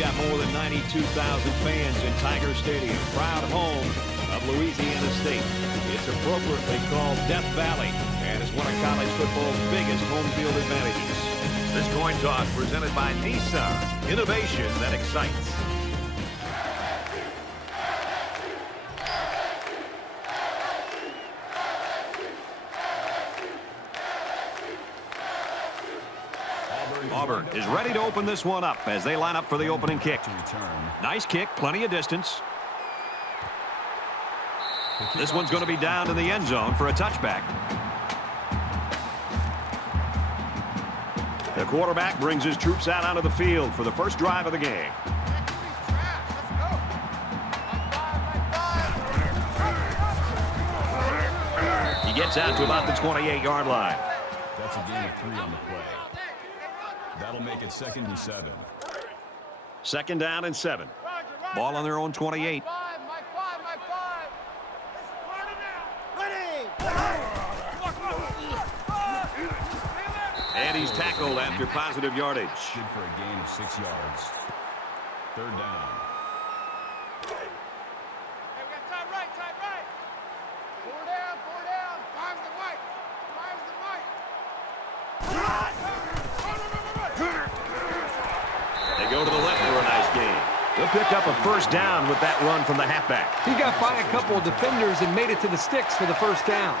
got more than 92,000 fans in Tiger Stadium, proud home of Louisiana State. It's appropriately called Death Valley and is one of college football's biggest home field advantages. This coin toss presented by Nissan, innovation that excites. Auburn is ready to open this one up as they line up for the opening kick. Nice kick, plenty of distance. This one's going to be down in the end zone for a touchback. The quarterback brings his troops out onto the field for the first drive of the game. He gets out to about the 28-yard line. That's a gain of 3 on the play. That'll make it 2nd and 7. 2nd down and 7. Ball on their own 28. And he's tackled after positive yardage. Good for a gain of 6 yards. 3rd down. They go to the left for a nice gain. They'll pick up a first down with that run from the halfback. He got by a couple of defenders and made it to the sticks for the first down.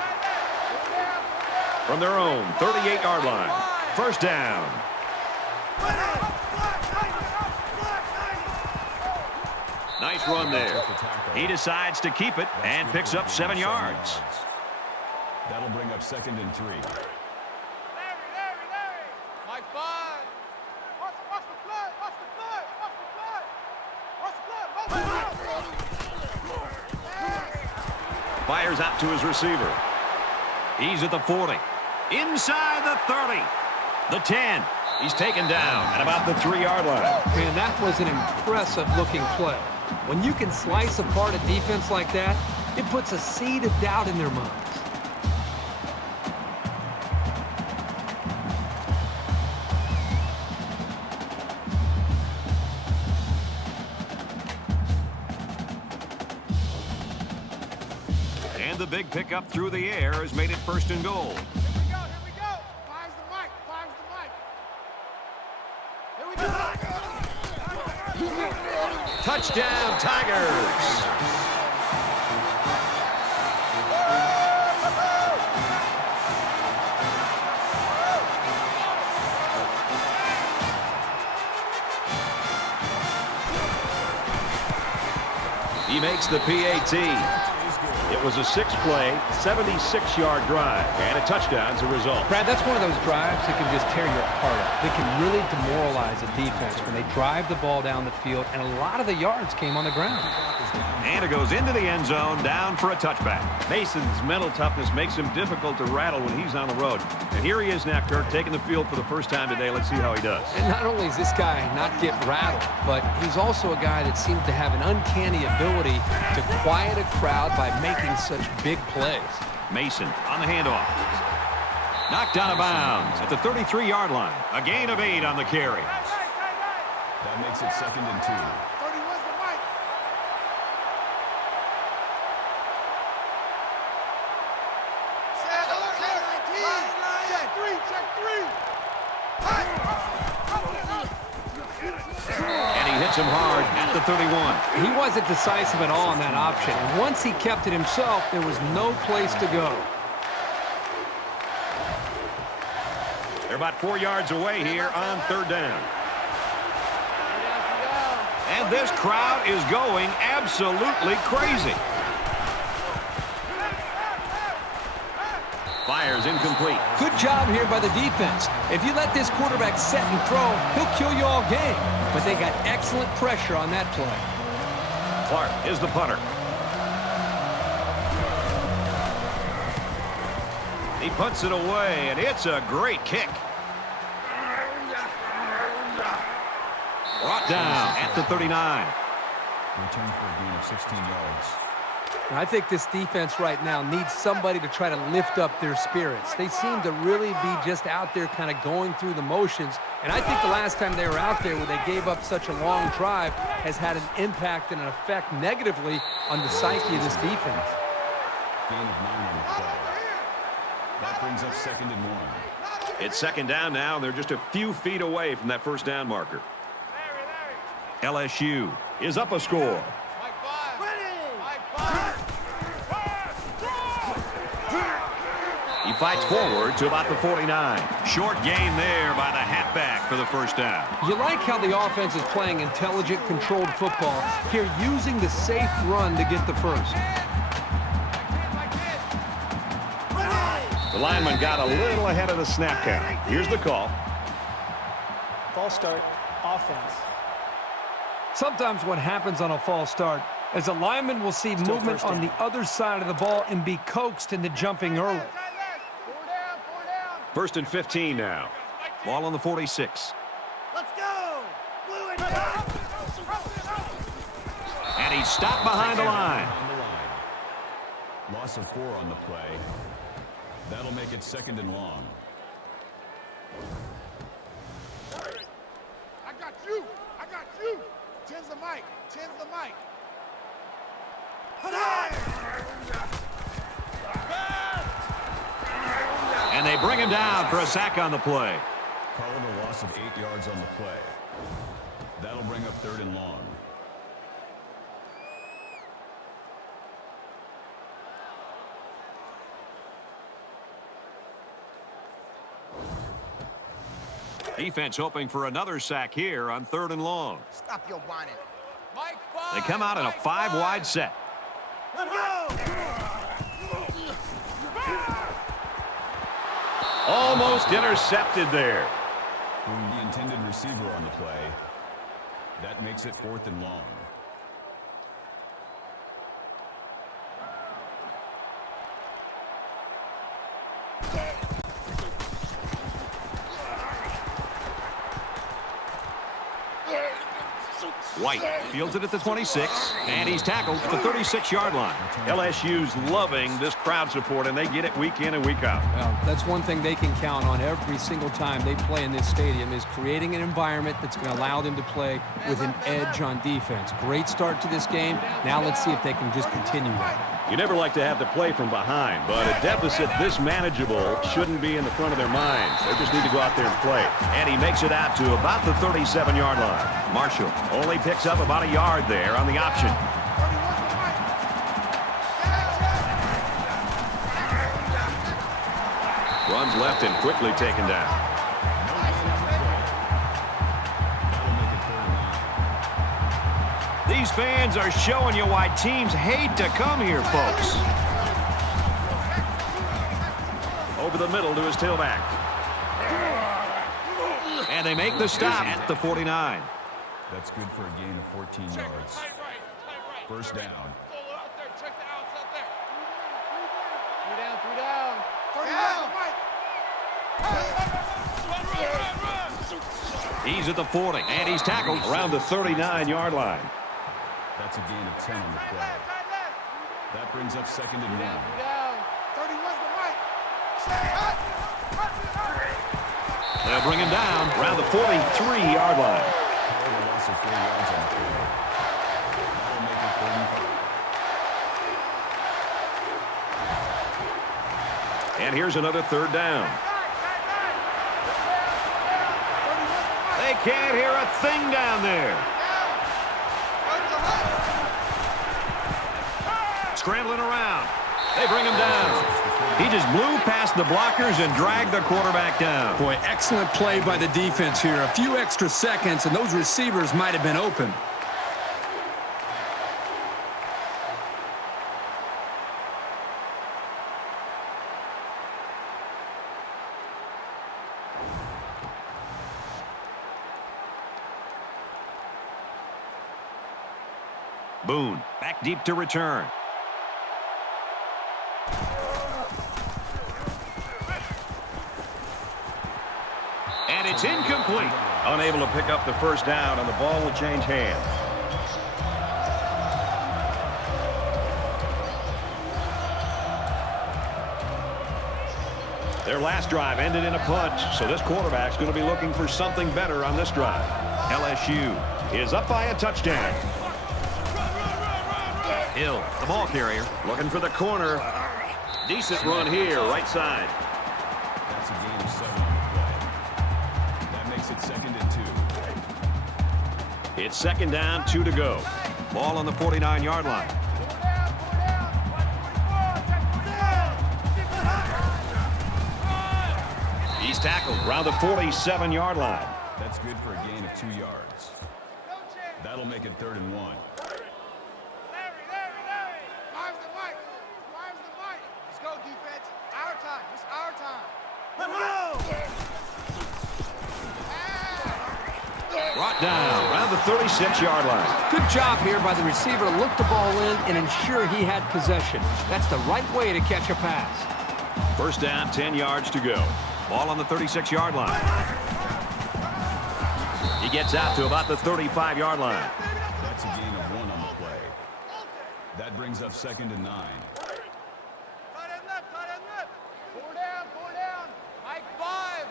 From their own 38-yard line. First down. Nice run there. He decides to keep it and picks up 7 yards. That'll bring up 2nd and 3. Fires out to his receiver. He's at the 40. Inside the 30. The 10. He's taken down at about the 3-yard line. Man, that was an impressive-looking play. When you can slice apart a defense like that, it puts a seed of doubt in their minds. And the big pickup through the air has made it 1st and goal. Touchdown, Tigers! He makes the PAT. It was a 6-play, 76-yard drive, and a touchdown as a result. Brad, that's one of those drives that can just tear your heart up. They can really demoralize a defense when they drive the ball down the field, and a lot of the yards came on the ground. And it goes into the end zone, down for a touchback. Mason's mental toughness makes him difficult to rattle when he's on the road. And here he is now, Kirk, taking the field for the first time today. Let's see how he does. And not only is this guy not get rattled, but he's also a guy that seems to have an uncanny ability to quiet a crowd by making such big plays. Mason on the handoff. Knocked out of bounds at the 33-yard line. A gain of 8 on the carry. That makes it 2nd and 2. Him hard at the 31. He wasn't decisive at all on that option. And once he kept it himself, there was no place to go. They're about 4 yards away here on 3rd down. And this crowd is going absolutely crazy. Fires incomplete. Good job here by the defense. If you let this quarterback set and throw, he'll kill you all game. But they got excellent pressure on that play. Clark is the punter. He punts it away, and it's a great kick. Brought down at the 39. Return for a gain of 16 yards. And I think this defense right now needs somebody to try to lift up their spirits. They seem to really be just out there kind of going through the motions. And I think the last time they were out there where they gave up such a long drive has had an impact and an effect negatively on the psyche of this defense. Gain of 9 on the play. That brings up 2nd and 1. It's 2nd down now, and they're just a few feet away from that first down marker. LSU is up a score. He fights forward to about the 49. Short gain there by the halfback for the first down. You like how the offense is playing intelligent, controlled football. Here, using the safe run to get the first. The lineman got a little ahead of the snap count. Here's the call. False start, offense. Sometimes what happens on a false start is a lineman will see movement on the other side of the ball and be coaxed into jumping early. 1st and 15 now. Ball on the 46. Let's go! Blue and And he's stopped behind the line. Loss of 4 on the play. That'll make it 2nd and long. I got you! I got you! Tens the mic! Tens the mic! And they bring him down for a sack on the play. Call it a loss of 8 yards on the play. That'll bring up 3rd and long. Defense hoping for another sack here on 3rd and long. Stop your whining. They come out in a 5-wide set. Let's go! Almost intercepted there. The intended receiver on the play. That makes it 4th and long. White fields it at the 26, and he's tackled at the 36-yard line. LSU's loving this crowd support, and they get it week in and week out. Well, that's one thing they can count on every single time they play in this stadium is creating an environment that's going to allow them to play with an edge on defense. Great start to this game. Now let's see if they can just continue that. You never like to have to play from behind, but a deficit this manageable shouldn't be in the front of their minds. They just need to go out there and play. And he makes it out to about the 37-yard line. Marshall only picks up about a yard there on the option. Runs left and quickly taken down. These fans are showing you why teams hate to come here, folks. Over the middle to his tailback. And they make the stop at the 49. That's good for a gain of 14 yards. First down. He's at the 40, and he's tackled around the 39-yard line. That's a gain of 10 on the play. That brings up 2nd and 1. They'll bring him down around the 43-yard line. A loss of 4 yards on the play. That'll make it 35. And here's another 3rd down. They can't hear a thing down there. Scrambling around. They bring him down. He just blew past the blockers and dragged the quarterback down. Boy, excellent play by the defense here. A few extra seconds, and those receivers might have been open. Boone back deep to return. And it's incomplete. Unable to pick up the first down, and the ball will change hands. Their last drive ended in a punch, so this quarterback's going to be looking for something better on this drive. LSU is up by a touchdown. Hill, the ball carrier, looking for the corner. Decent run here, right side. That's a gain of 7 on the play. That makes it 2nd and 2. It's 2nd down, 2 to go. Ball on the 49-yard line. He's tackled around the 47-yard line. That's good for a gain of 2 yards. That'll make it 3rd and 1. Let's go, defense. Our time. It's our time. Brought down around the 36-yard line. Good job here by the receiver to look the ball in and ensure he had possession. That's the right way to catch a pass. 1st down, 10 yards to go. Ball on the 36-yard line. He gets out to about the 35-yard line. That's a gain of 1 on the play. That brings up 2nd and 9. Tight end left. Four down. Mike 5.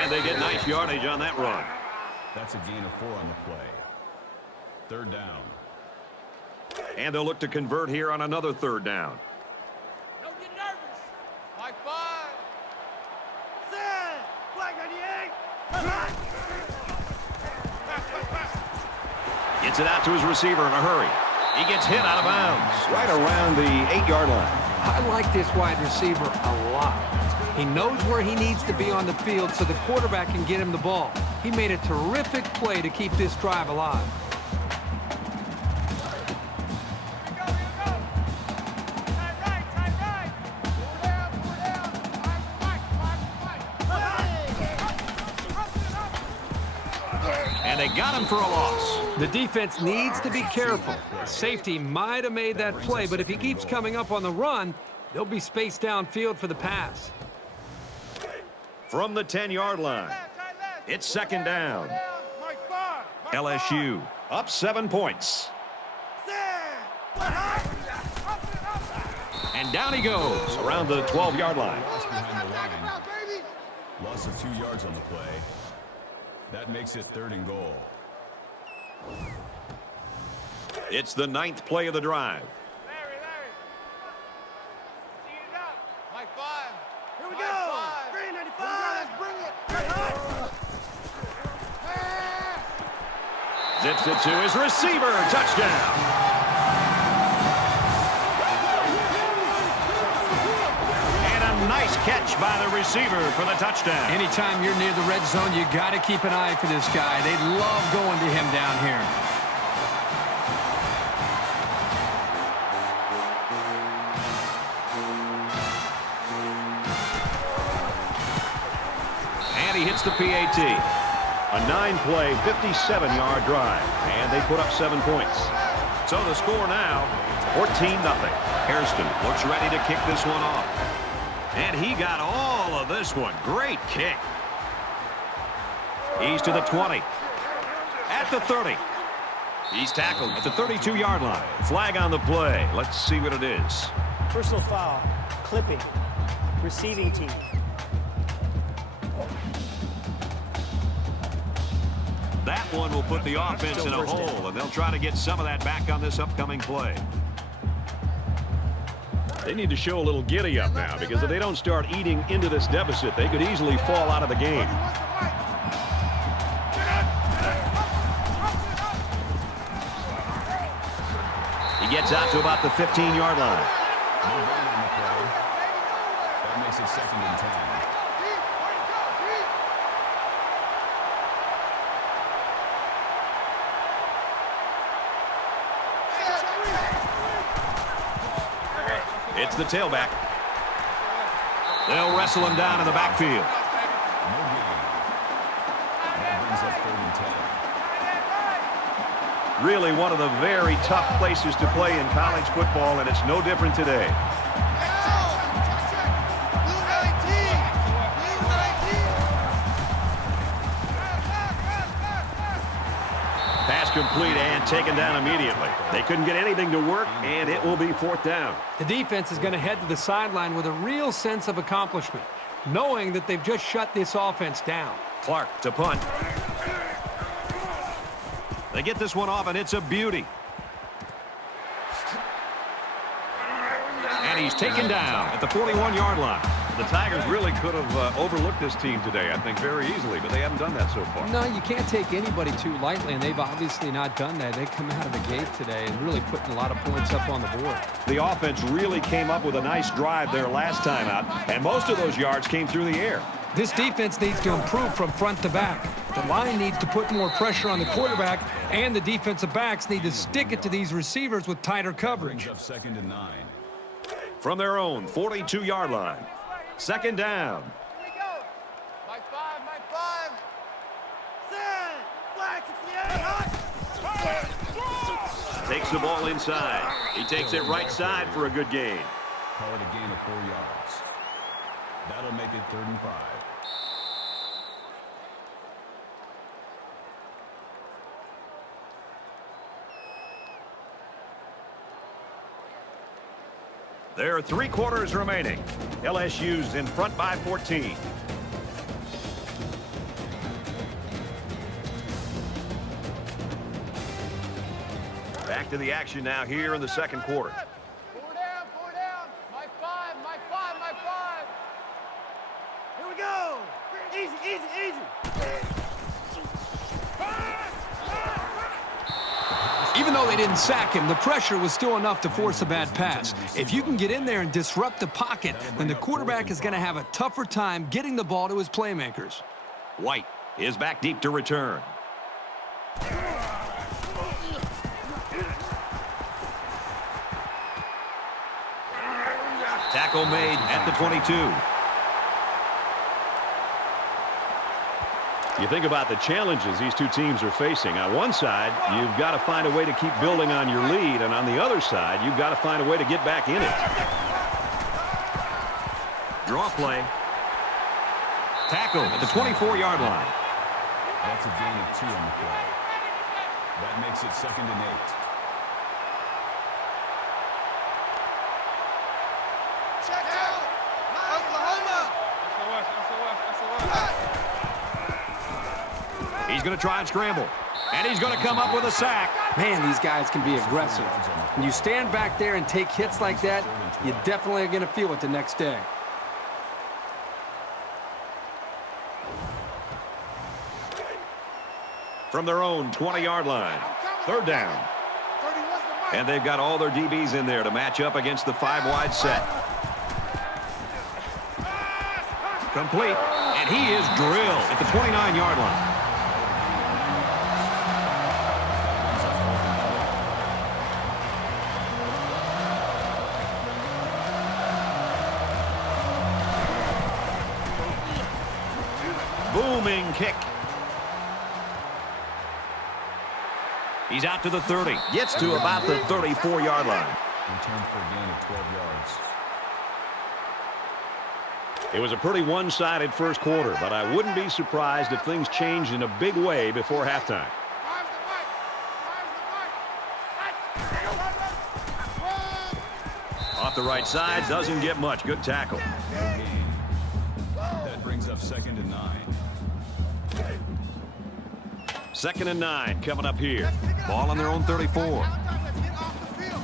And they get nice yardage on that run. That's a gain of 4 on the play. 3rd down. And they'll look to convert here on another 3rd down. Don't get nervous. Mike 5. Set. Flag 98. Gets it out to his receiver in a hurry. He gets hit out of bounds right around the 8-yard line. I like this wide receiver a lot. He knows where he needs to be on the field so the quarterback can get him the ball. He made a terrific play to keep this drive alive. And they got him for a loss. The defense needs to be careful. The safety might have made that play, but if he keeps coming up on the run, they'll be spaced downfield for the pass. From the 10-yard line, it's 2nd down. LSU up 7 points. And down he goes around the 12-yard line. Behind the line. Loss of 2 yards on the play. That makes it 3rd and goal. It's the 9th play of the drive. Larry. Speed it up. Mike 5. Here we go. 395. Let's bring it. Zips it to his receiver. Touchdown. And a nice catch by the receiver for the touchdown. Anytime you're near the red zone, you got to keep an eye for this guy. They love going to him down here. And he hits the PAT. A 9-play, 57-yard drive. And they put up 7 points. So the score now, 14-0. Hairston looks ready to kick this one off. And he got all of this one. Great kick. He's to the 20. At the 30. He's tackled at the 32-yard line. Flag on the play. Let's see what it is. Personal foul. Clipping. Receiving team. That one will put the offense in a hole, and they'll try to get some of that back on this upcoming play. They need to show a little giddy up now, because if they don't start eating into this deficit, they could easily fall out of the game. He gets out to about the 15-yard line. That makes it 2nd and 10. It's the tailback. They'll wrestle him down in the backfield. No gain. That brings up 3rd and 10. Really one of the very tough places to play in college football, and it's no different today. Pass incomplete and taken down immediately. They couldn't get anything to work, and it will be 4th down. The defense is going to head to the sideline with a real sense of accomplishment, knowing that they've just shut this offense down. Clark to punt. They get this one off, and it's a beauty. And he's taken down at the 41-yard line. The Tigers really could have overlooked this team today, I think, very easily, but they haven't done that so far. No, you can't take anybody too lightly, and they've obviously not done that. They come out of the gate today and really putting a lot of points up on the board. The offense really came up with a nice drive there last time out, and most of those yards came through the air. This defense needs to improve from front to back. The line needs to put more pressure on the quarterback, and the defensive backs need to stick it to these receivers with tighter coverage. Brings up 2nd and 9. From their own 42-yard line. 2nd down. Here we go. My 5, my 5. Set. Flag 68. Takes the ball inside. He takes it right side for a good gain. Call it a gain of 4 yards. That'll make it 3rd and 5. There are 3 quarters remaining. LSU's in front by 14. Back to the action now here in the 2nd quarter. 4 down, 4 down. My 5, my 5, my 5. Here we go. Easy, easy, easy. Even though they didn't sack him, the pressure was still enough to force a bad pass. If you can get in there and disrupt the pocket, then the quarterback is going to have a tougher time getting the ball to his playmakers. White is back deep to return. Tackle made at the 22. You think about the challenges these two teams are facing. On one side, you've got to find a way to keep building on your lead, and on the other side, you've got to find a way to get back in it. Draw play. Tackle at the 24-yard line. That's a gain of 2 on the play. That makes it 2nd and 8. Check out. Oklahoma. He's going to try and scramble, and he's going to come up with a sack. Man, these guys can be aggressive. When you stand back there and take hits like that, you definitely are going to feel it the next day. From their own 20-yard line, 3rd down. And they've got all their DBs in there to match up against the 5-wide set. Complete, and he is drilled at the 29-yard line. Booming kick. He's out to the 30. Gets to about the 34-yard line. Returned for a gain of 12 yards. It was a pretty one-sided first quarter, but I wouldn't be surprised if things changed in a big way before halftime. Off the right side, doesn't get much. Good tackle. No gain. That brings up 2nd and 9. 2nd and 9 coming up here. Ball on their own 34. Let's get off the field.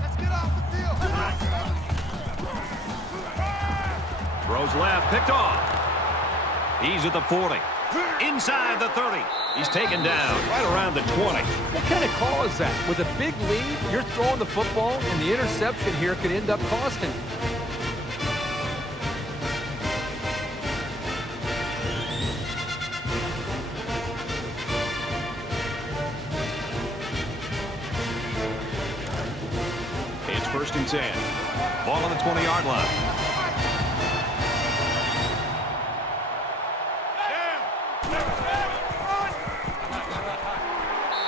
Let's get off the field. Throws left, picked off. He's at the 40. Inside the 30. He's taken down right around the 20. What kind of call is that? With a big lead, you're throwing the football, and the interception here could end up costing. It's 1st and 10. Ball on the 20-yard line.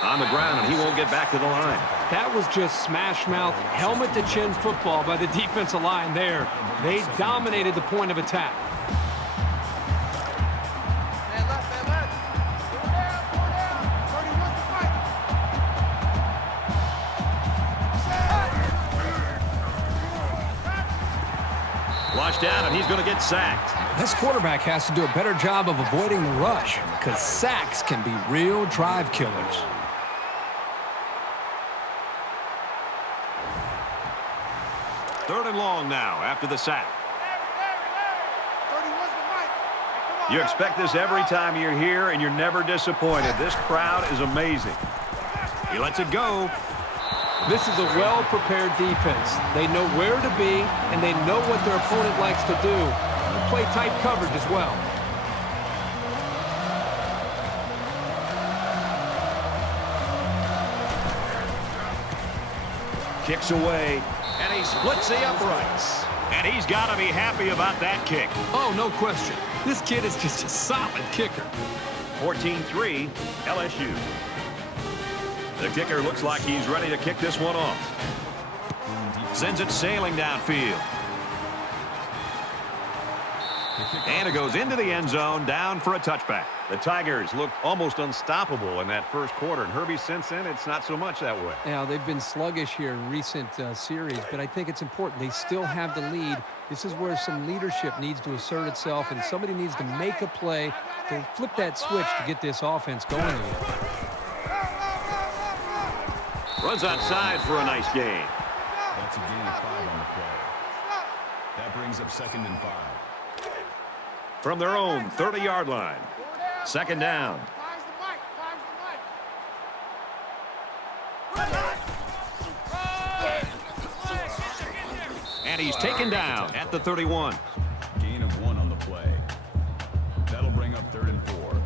On the ground, and he won't get back to the line. That was just smash-mouth, helmet-to-chin football by the defensive line there. They dominated the point of attack. Man left, man left. 4 down, 4 down. 30 wants to fight. Flushed out, and he's going to get sacked. This quarterback has to do a better job of avoiding the rush because sacks can be real drive killers. Third and long now after the sack. You expect this every time you're here, and you're never disappointed. This crowd is amazing. He lets it go. This is a well-prepared defense. They know where to be, and they know what their opponent likes to do. They play tight coverage as well. Kicks away, and he splits the uprights. And he's got to be happy about that kick. Oh, no question. This kid is just a solid kicker. 14-3, LSU. The kicker looks like he's ready to kick this one off. Sends it sailing downfield. And it goes into the end zone, down for a touchback. The Tigers looked almost unstoppable in that first quarter. And Herbie, since then, it's not so much that way. Yeah, they've been sluggish here in recent series, but I think it's important. They still have the lead. This is where some leadership needs to assert itself, and somebody needs to make a play to flip that switch to get this offense going again. Runs outside for a nice gain. That's a gain of 5 on the play. That brings up 2nd and 5. From their own 30-yard line. 2nd down. And he's taken down at the 31. Gain of 1 on the play. That'll bring up 3rd and 4.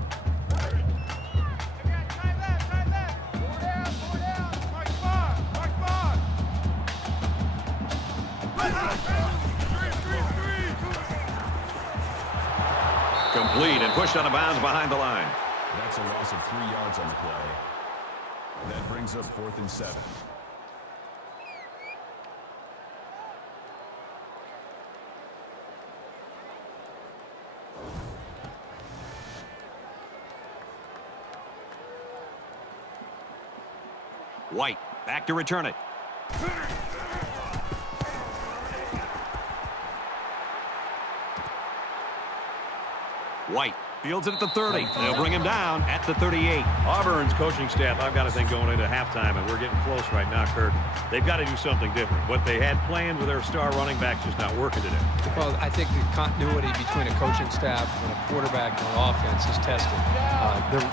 Complete and pushed out of bounds behind the line. That's a loss of 3 yards on the play. That brings up 4th and 7. White back to return it. White fields it at the 30. They'll bring him down at the 38. Auburn's coaching staff, I've got to think, going into halftime, and we're getting close right now, Kurt. They've got to do something different. What they had planned with their star running back just not working today. Well, I think the continuity between a coaching staff and a quarterback and an offense is tested.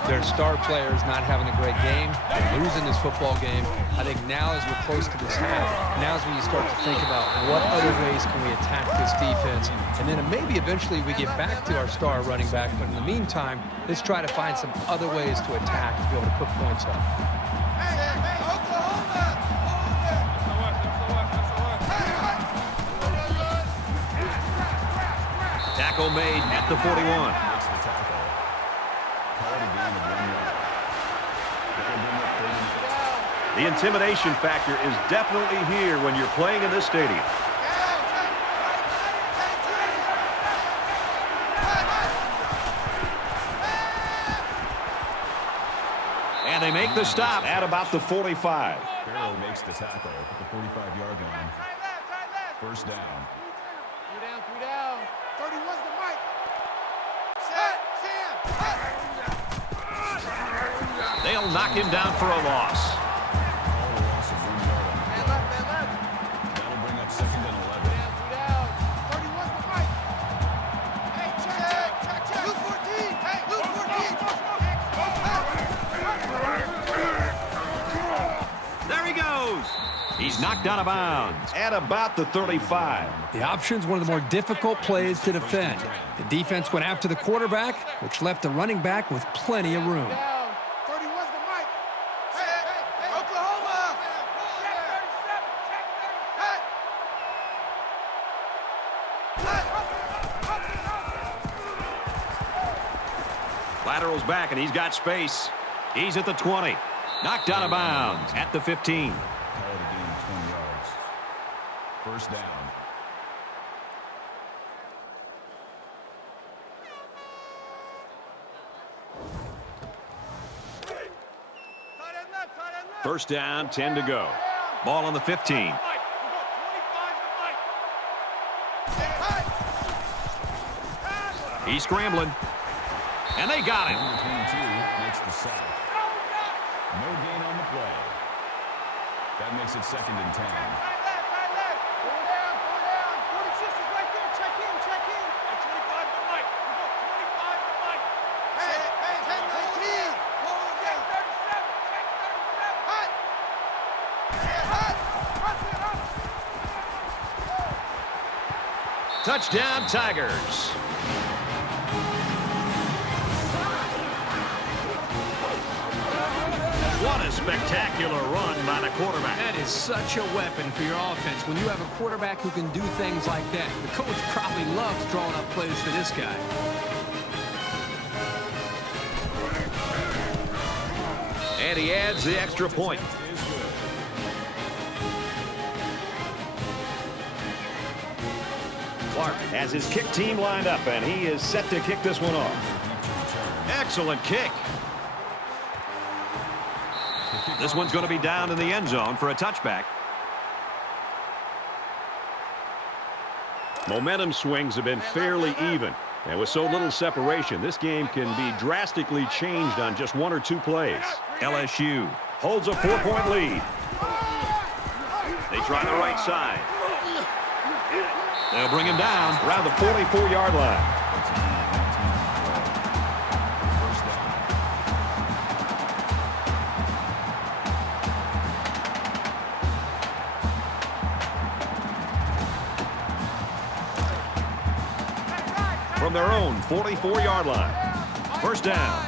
Their star players not having a great game, they're losing this football game. I think now as we're close to this half, now is when you start to think about what other ways can we attack this defense. And then maybe eventually we get back to our star running back. But in the meantime, let's try to find some other ways to attack to be able to put points up. Tackle made at the 41. Makes the tackle. Call it a gain of 1 yard. That'll bring up 3rd and 8. The intimidation factor is definitely here when you're playing in this stadium. And they make the stop at about the 45. Barrow makes the tackle at the 45-yard line. 1st down. 3 down. 31's the mic. Set. Sam. They'll knock him down for a loss. Call a loss of 1 yard on the play. That'll bring up 2nd and 11. 3 down. 31's the mic. Hey, check. Luke 14. Hey, Luke 14. There he goes. He's knocked out of bounds at about the 35. The option's one of the more difficult plays to defend. The defense went after the quarterback, which left the running back with plenty of room. 31's the mic. Hey, Oklahoma. Check 37. Lateral's back, and he's got space. He's at the 20. Knocked out of bounds at the 15. Call it a gain of 20 yards. 1st down. First down, 10 to go. Ball on the 15. Mike, we'll go 25 to Mike. He's scrambling. And they got him. Number 22 makes the sack. No gain on the play. That makes it 2nd and 10. Right left, right left. Pull down, pull down. 46 is right there. Check in, check in. At 25 to Mike. We go 25 to Mike. Hey, hey, 10, 19. Pull down. Check 37, check 37. Hot. Hot. Touchdown, Tigers. What a spectacular run by the quarterback. That is such a weapon for your offense when you have a quarterback who can do things like that. The coach probably loves drawing up plays for this guy. And he adds the extra point. Clark has his kick team lined up, and he is set to kick this one off. Excellent kick. This one's going to be down in the end zone for a touchback. Momentum swings have been fairly even. And with so little separation, this game can be drastically changed on just 1 or 2 plays. LSU holds a 4-point lead. They try the right side. They'll bring him down around the 44-yard line. From their own 44-yard line. First down.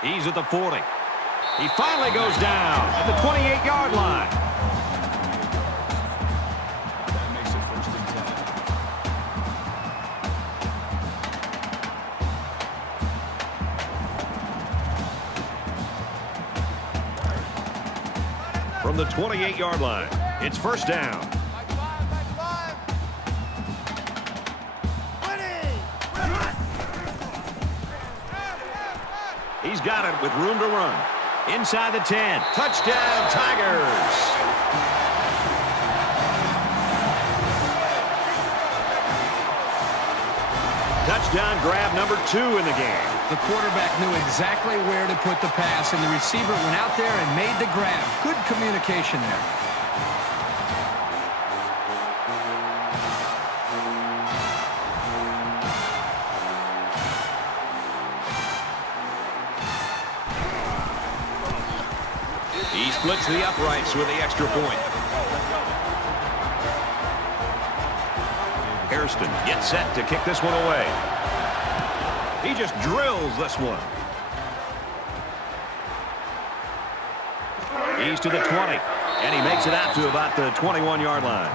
He's at the 40. He finally goes down at the 28-yard line. That makes it 1st and 10. From the 28-yard line, it's first down. He's got it with room to run. Inside the 10. Touchdown, Tigers. Touchdown grab number 2 in the game. The quarterback knew exactly where to put the pass, and the receiver went out there and made the grab. Good communication there. He splits the uprights with the extra point. Hairston gets set to kick this one away. He just drills this one. He's to the 20, and he makes it out to about the 21-yard line.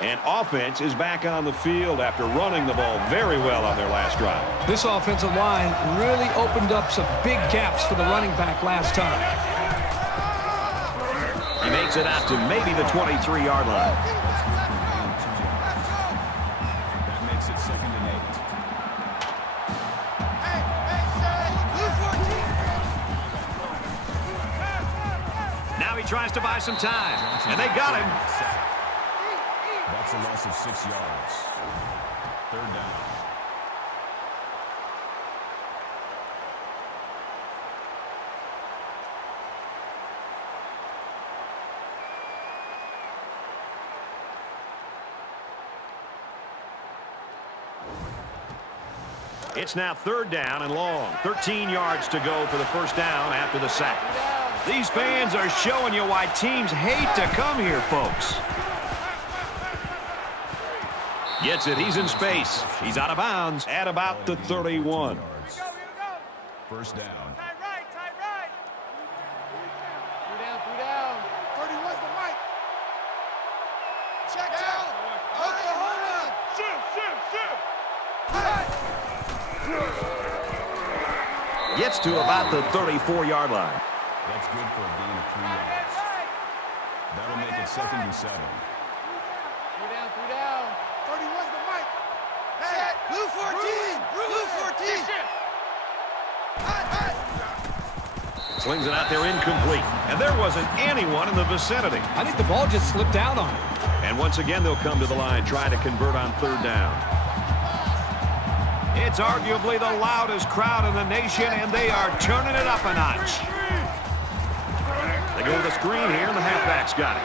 And offense is back on the field after running the ball very well on their last drive. This offensive line really opened up some big gaps for the running back last time. He makes it out to maybe the 23-yard line. That makes it 2nd and 8. Now he tries to buy some time, and they got him. That's a loss of 6 yards. 3rd down. It's now 3rd down and long. 13 yards to go for the first down after the sack. These fans are showing you why teams hate to come here, folks. Gets it. He's in space. He's out of bounds at about the 31. First down. Tight right, tight right. 3 down. 31's the mic. Check out. Okay, hold on. Shoot. Gets to about the 34-yard line. That's good for a gain of 3 yards. That'll make it 2nd and 7. 3 down. 31's the mic. Hey, blue Slings it out there incomplete. And there wasn't anyone in the vicinity. I think the ball just slipped out on him. And once again, they'll come to the line trying to convert on third down. It's arguably the loudest crowd in the nation, and they are turning it up a notch. They go to the screen here, and the halfback's got it.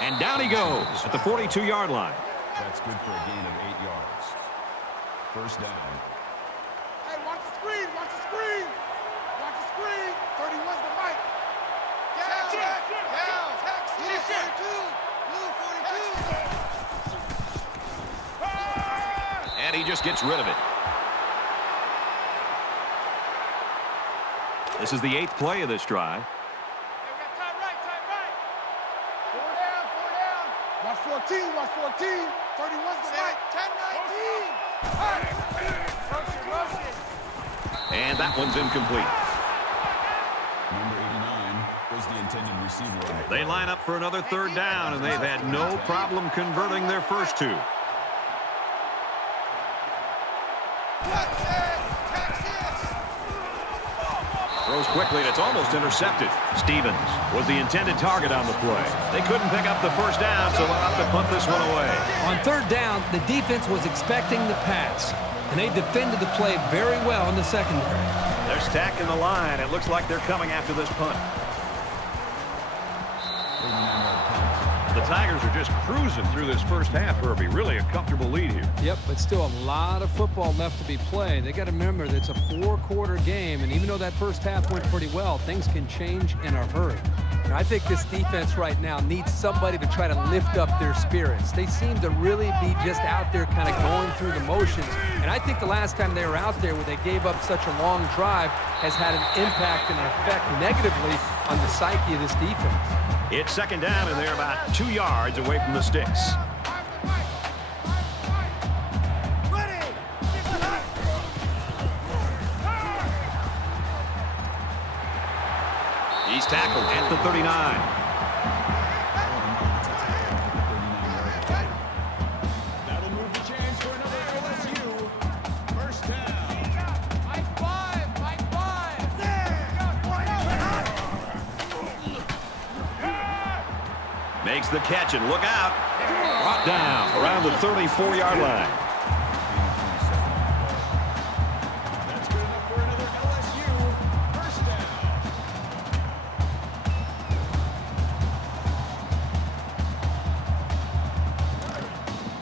And down he goes at the 42-yard line. That's good for a gain of 8 yards. First down. Hey, watch the screen, watch the screen. Watch the screen. 31's the mic. Down, down. Blue 42. Blue 42. And he just gets rid of it. This is the 8th play of this drive. Hey, we got time right, time right. 4 down, 4 down. Watch 14, watch 14. 31's the mic. 10-19. And that one's incomplete. Number 89 was the intended receiver on the They line up for another third down, and they've had no problem converting their first two. Throws quickly, and it's almost intercepted. Stevens was the intended target on the play. They couldn't pick up the first down, so they'll have to punt this one away. On third down, the defense was expecting the pass, and they defended the play very well in the secondary. They're stacking the line. It looks like they're coming after this punt. The Tigers are just cruising through this first half, Herbie. Really a comfortable lead here. Yep, but still a lot of football left to be played. They got to remember that it's a 4-quarter game, and even though that first half went pretty well, things can change in a hurry. And I think this defense right now needs somebody to try to lift up their spirits. They seem to really be just out there kind of going through the motions. And I think the last time they were out there where they gave up such a long drive has had an impact and an effect negatively on the psyche of this defense. It's second down, and they're about 2 yards away from the sticks. He's tackled at the 39. That'll move the chains for another LSU. First down. Mike 5, Mike 5. Makes the catch, and look out. Brought down around the 34-yard line. That's good enough for another LSU. First down.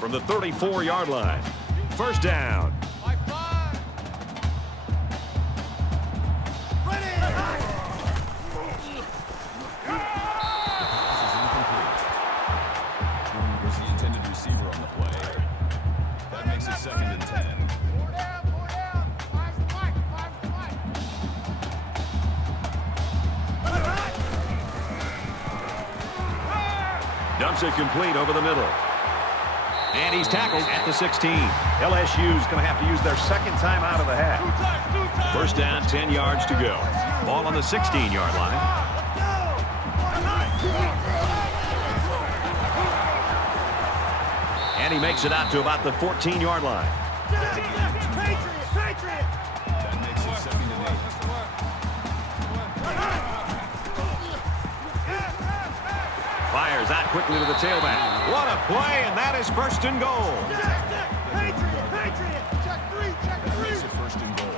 From the 34-yard line. First down. Mike 5. Was the intended receiver on the play. That makes it second and 10. 4 down, 4 down. 5's the mic, 5's the mic. Dumps it complete over the middle. And he's tackled at the 16. LSU's going to have to use their second time out of the half. First down, 10 yards to go. Ball on the 16-yard line. And he makes it out to about the 14-yard line. That makes it second and 8. Fires out quickly to the tailback. What a play, and that is first and goal. That makes it first and goal.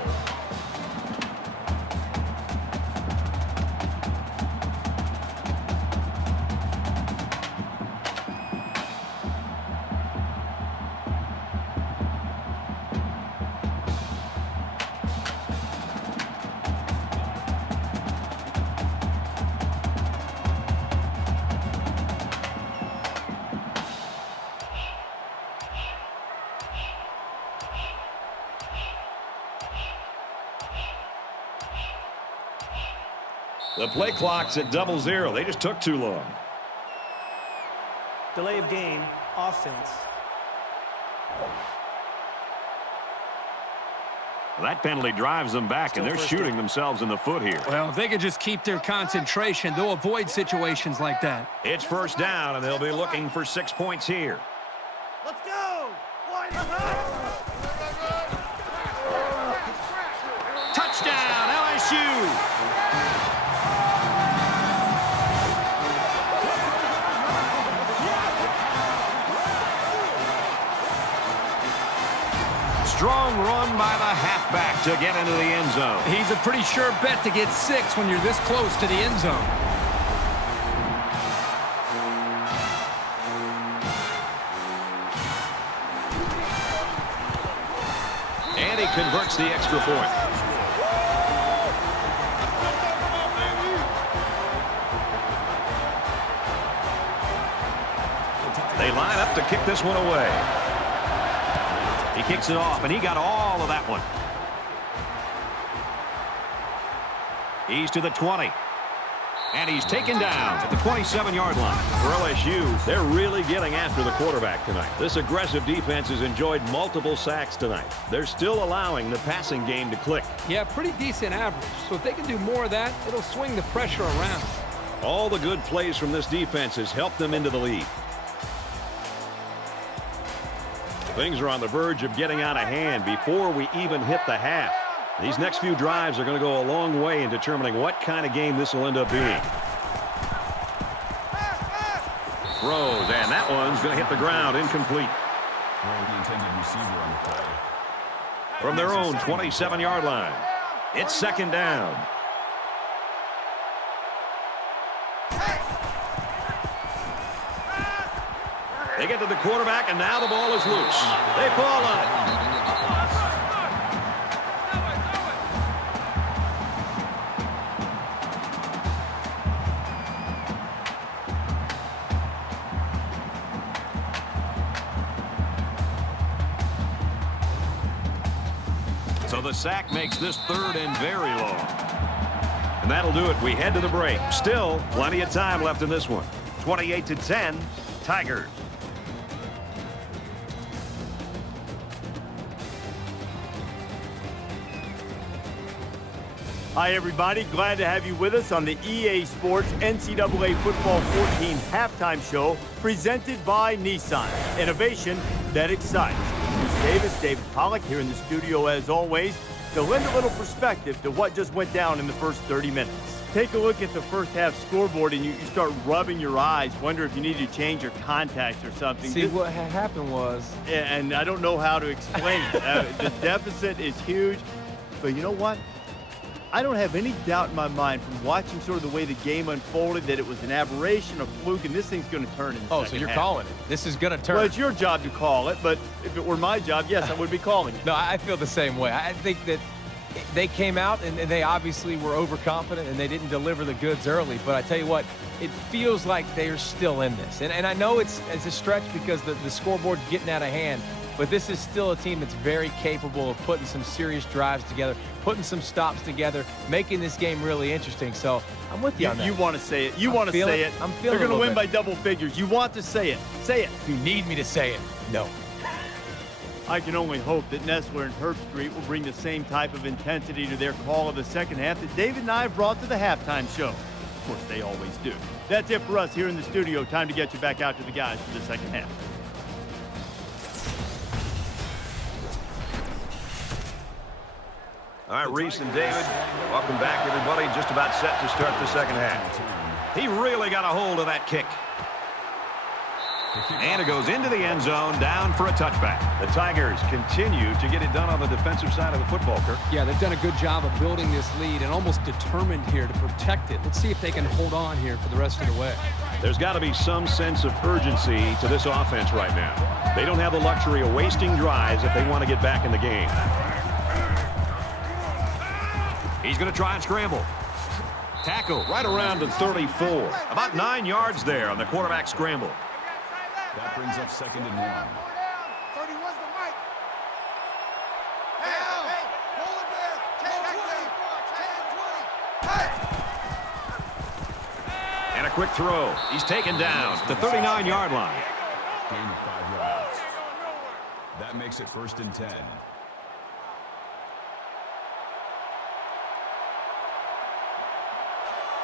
The play clock's at 0-0. They just took too long. Delay of game, offense. That penalty drives them back, and they're shooting themselves in the foot here. Well, if they could just keep their concentration, they'll avoid situations like that. It's first down, and they'll be looking for 6 points here. Let's go. Touchdown, LSU. Strong run by the halfback to get into the end zone. He's a pretty sure bet to get 6 when you're this close to the end zone. And he converts the extra point. They line up to kick this one away. He kicks it off, and he got all of that one. He's to the 20. And he's taken down at the 27-yard line. For LSU, they're really getting after the quarterback tonight. This aggressive defense has enjoyed multiple sacks tonight. They're still allowing the passing game to click. Yeah, pretty decent average. So if they can do more of that, it'll swing the pressure around. All the good plays from this defense has helped them into the lead. Things are on the verge of getting out of hand before we even hit the half. These next few drives are going to go a long way in determining what kind of game this will end up being. Throws, and that one's going to hit the ground incomplete. The intended receiver on the play. From their own 27-yard line, it's second down. They get to the quarterback, and now the ball is loose. They fall on it. So the sack makes this third and very long. And that'll do it. We head to the break. Still plenty of time left in this one. 28-10, Tigers. Hi, everybody. Glad to have you with us on the EA Sports NCAA Football 14 halftime show presented by Nissan. Innovation that excites. Bruce Davis, David Pollack here in the studio as always to lend a little perspective to what just went down in the first 30 minutes. Take a look at the first half scoreboard and you start rubbing your eyes, wonder if you need to change your contacts or something. See, what happened was... And I don't know how to explain it. The deficit is huge, but you know what? I don't have any doubt in my mind from watching sort of the way the game unfolded that it was an aberration, a fluke, and this thing's going to turn in the second so you're half. calling it. This is going to turn. Well, it's your job to call it, but if it were my job, yes, I would be calling it. No, I feel the same way. I think that they came out and they obviously were overconfident and they didn't deliver the goods early. But I tell you what, it feels like they're still in this. And I know it's a stretch because the scoreboard's getting out of hand. But this is still a team that's very capable of putting some serious drives together, putting some stops together, making this game really interesting. So I'm with you on that. You want to say it. You want to say it. I'm feeling They're going to win bit. by double figures. You want to say it. Say it. You need me to say it. No. I can only hope that Nestler and Herbstreit will bring the same type of intensity to their call of the second half that David and I have brought to the halftime show. Of course, they always do. That's it for us here in the studio. Time to get you back out to the guys for the second half. All right, Reese and David, welcome back, everybody. Just about set to start the second half. He really got a hold of that kick. And it goes into the end zone, down for a touchback. The Tigers continue to get it done on the defensive side of the football, Kirk. Yeah, they've done a good job of building this lead and almost determined here to protect it. Let's see if they can hold on here for the rest of the way. There's got to be some sense of urgency to this offense right now. They don't have the luxury of wasting drives if they want to get back in the game. He's going to try and scramble. Tackle right around the 34. About 9 yards there on the quarterback scramble. That brings up second and 1. 31's the mic. Hey, hold it there. 10, 20. 10, 20. Hey! And a quick throw. He's taken down to the 39-yard line. Gain of 5 yards. That makes it first and 10.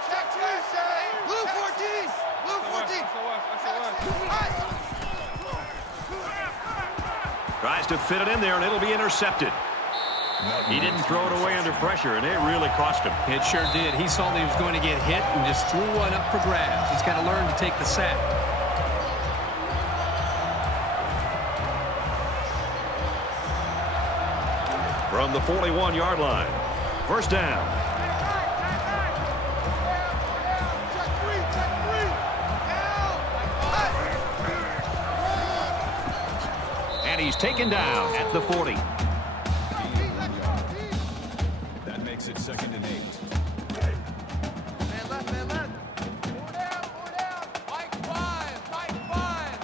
Check 2, say. Blue 14. Blue 14. Tries to fit it in there, and it'll be intercepted. He didn't throw it away under pressure, and it really cost him. It sure did. He saw that he was going to get hit and just threw one up for grabs. He's got to learn to take the sack. From the 41-yard line. First down. And he's taken down at the 40. That makes it 2nd and 8. Man left, man left. Four down. Mike 5, Mike 5.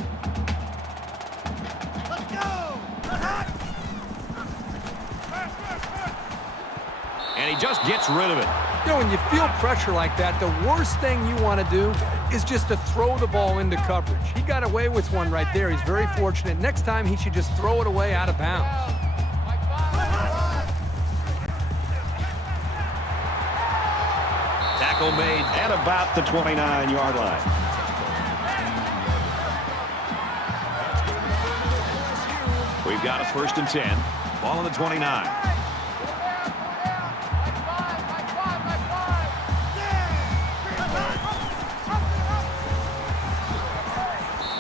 Let's go. And he just gets rid of it. You know, when you feel pressure like that, the worst thing you want to do is just to throw the ball into coverage. He got away with one right there. He's very fortunate. Next time, he should just throw it away out of bounds. Tackle made at about the 29-yard line. We've got a 1st and 10. Ball on the 29.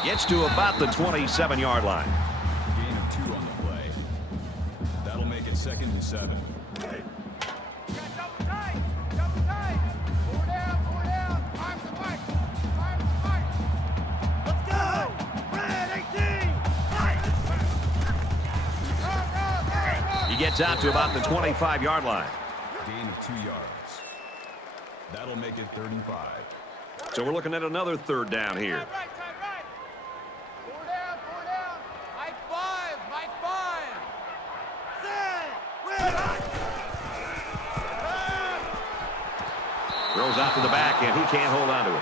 Gets to about the 27-yard line. Gain of 2 on the play. That'll make it 2nd and 7. Let's go. Red 18. He gets out to about the 25-yard line. Gain of 2 yards. That'll make it 35. So we're looking at another 3rd down here. Four down. Mike 5, Mike 5. Set. Throws out to the back, and he can't hold on to it.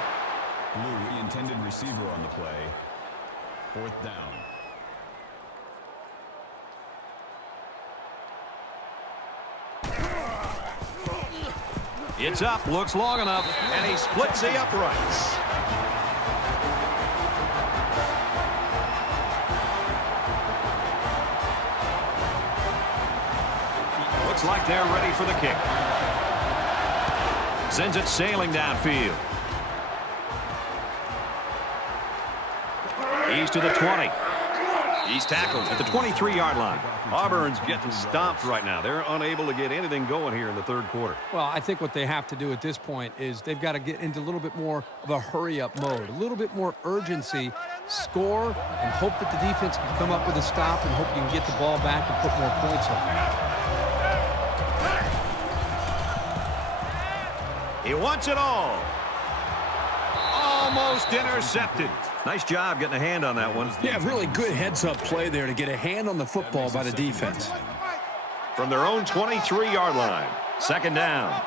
Blue, the intended receiver on the play. 4th down. It's up, looks long enough, and he splits the uprights. Looks like they're ready for the kick. Sends it sailing downfield. He's to the 20. He's tackled at the 23-yard line. Auburn's getting stomped right now. They're unable to get anything going here in the 3rd quarter. Well, I think what they have to do at this point is they've got to get into a little bit more of a hurry-up mode, a little bit more urgency, score, and hope that the defense can come up with a stop and hope you can get the ball back and put more points on. He wants it all. Almost intercepted. Nice job getting a hand on that one. Yeah, really good heads-up play there to get a hand on the football by the defense. From their own 23-yard line. 2nd down.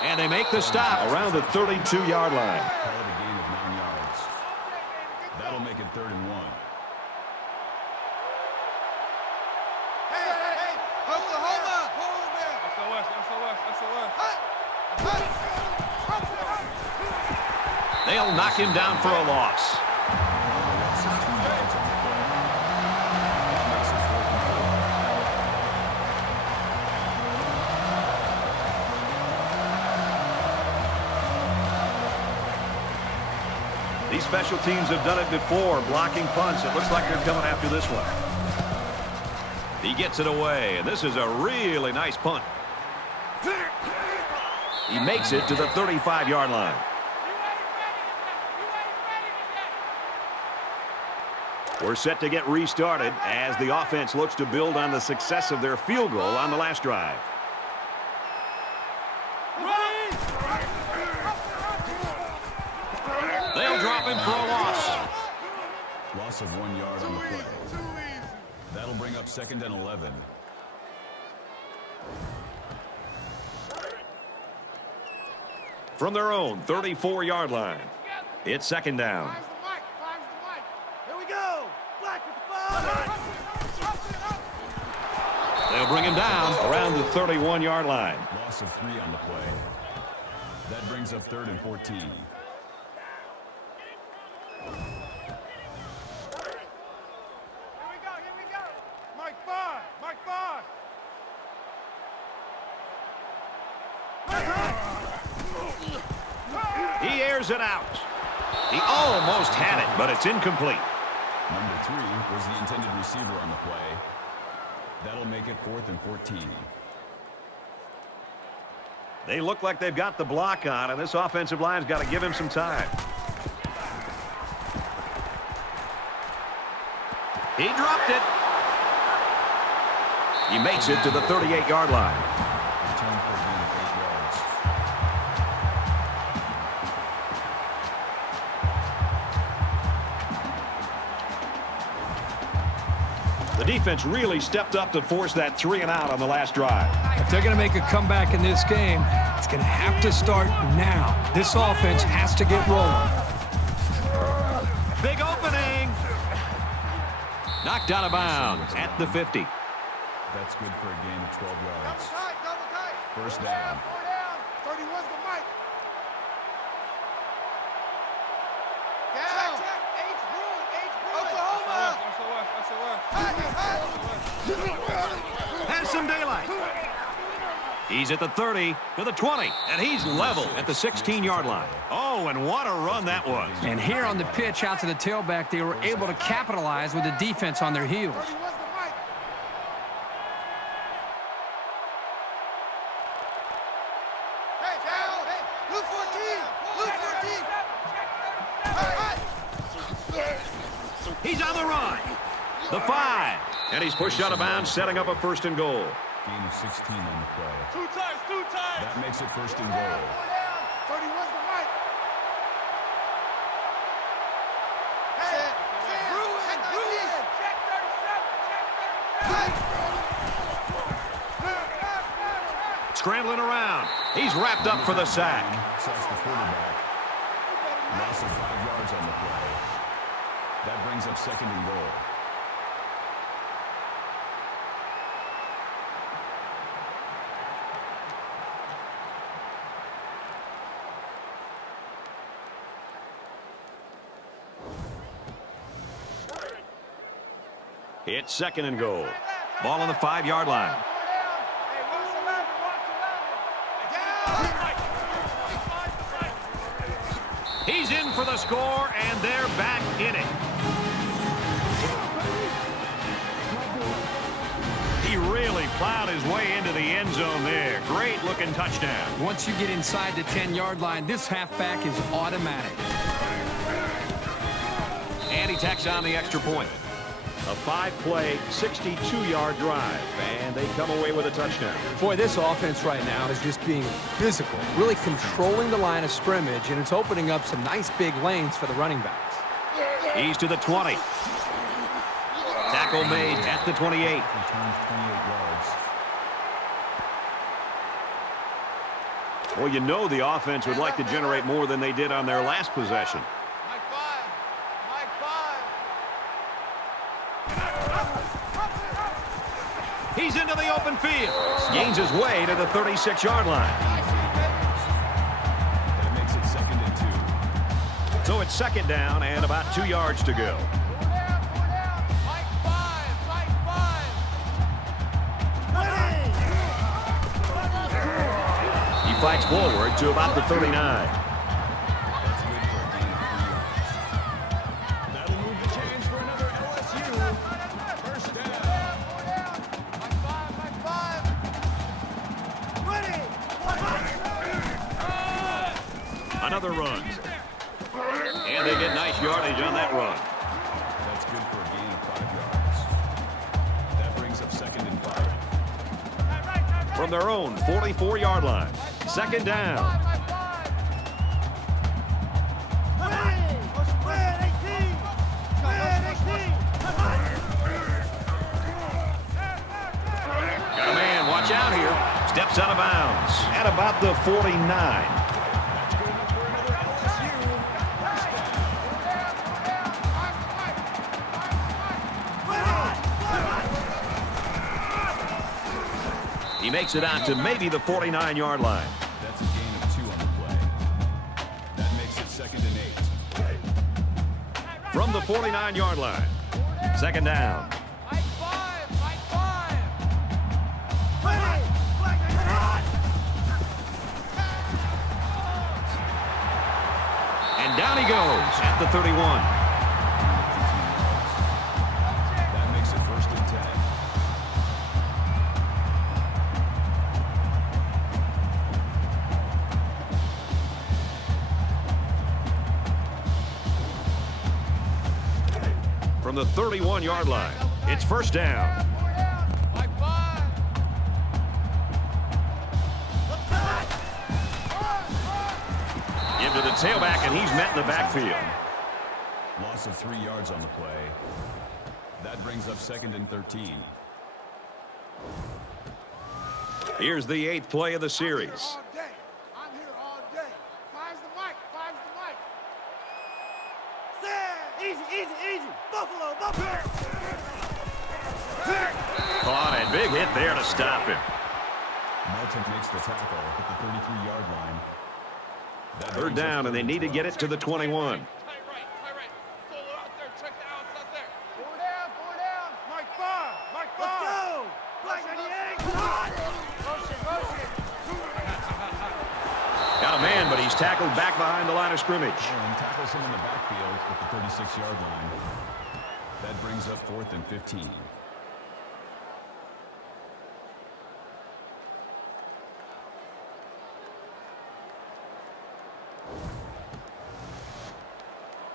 And they make the stop around the 32-yard line. Call it a gain of 9 yards. That'll make it 3rd and 1. Hey, Oklahoma. They'll knock him down for a loss. These special teams have done it before, blocking punts. It looks like they're coming after this one. He gets it away, and this is a really nice punt. He makes it to the 35-yard line. We're set to get restarted as the offense looks to build on the success of their field goal on the last drive. They'll drop him for a loss. Loss of 1 yard on the play. That'll bring up 2nd and 11. From their own 34-yard line, it's 2nd down. Here we go. Black with the ball. They'll bring him down around the 31-yard line. Loss of 3 on the play. That brings up 3rd and 14. fires it out. He almost had it, but it's incomplete. Number 3 was the intended receiver on the play. That'll make it 4th and 14. They look like they've got the block on, and this offensive line's got to give him some time. He dropped it. He makes it to the 38-yard line. Return for a gain of 8 yards. The defense really stepped up to force that 3-and-out on the last drive. If they're going to make a comeback in this game, it's going to have to start now. This offense has to get rolling. Big opening. Knocked out of bounds at the 50. That's good for a gain of 12 yards. Double tight. First down. 31's the mic. Down. H. Bruin. Oklahoma. Has some daylight. He's at the 30 to the 20, and he's level at the 16-yard line. Oh, and what a run that was. And here on the pitch out to the tailback, they were able to capitalize with the defense on their heels. 31's the mic. Hey, down. Hey, blue 14. Blue 14. He's on the run. The 5. And he's pushed out of bounds, setting up a 1st and goal. Gain of 16 on the play. Two times. That makes it 1st and goal. 31's the mic. Hey, Bruin. Check 37. Scrambling around. He's wrapped up for the sack. Sacks the quarterback. Loss of 5 yards on the play. That brings up 2nd and goal. It's 2nd and goal. Ball on the 5-yard line. He's in for the score, and they're back in it. He really plowed his way into the end zone there. Great looking touchdown. Once you get inside the 10-yard line, this halfback is automatic. And he tacks on the extra point. A 5-play, 62-yard drive, and they come away with a touchdown. Boy, this offense right now is just being physical, really controlling the line of scrimmage, and it's opening up some nice big lanes for the running backs. He's to the 20. Tackle made at the 28. Returns 28 yards. Well, you know the offense would like to generate more than they did on their last possession. He's into the open field. Gains his way to the 36-yard line. That makes it 2nd and 2. So it's 2nd down and about 2 yards to go. He fights forward to about the 39. That's good for a gain of 3 yards. That'll move the chains for another LSU. First down. Another run. And they get nice yardage on that run. That's good for a gain of 5 yards. That brings up 2nd and 5. From their own 44-yard line. 2nd down. Got a man, watch out here. Steps out of bounds at about the 49. He makes it out to maybe the 49-yard line. That's a gain of 2 on the play. That makes it 2nd and 8. From the 49-yard line. 2nd down. down he goes at the 31. That makes it 1st and 10. From the 31-yard line, it's 1st down. Give to the tailback, and he's met in the backfield. Loss of 3 yards on the play. That brings up 2nd and 13. Here's the 8th play of the series. I'm here all day. Fire's the mic. Fire's the mic. Easy. Buffalo. Caught and big hit there to stop him. Melton makes the tackle at the 33-yard line. That 3rd down, and they need to get it to the 21. Tie right. Solo out there. Check the outs out there. Four down. Mike 5. Let's go. Black 98. Motion. Got a man, but he's tackled back behind the line of scrimmage. And tackles him in the backfield at the 36-yard line. That brings up 4th and 15.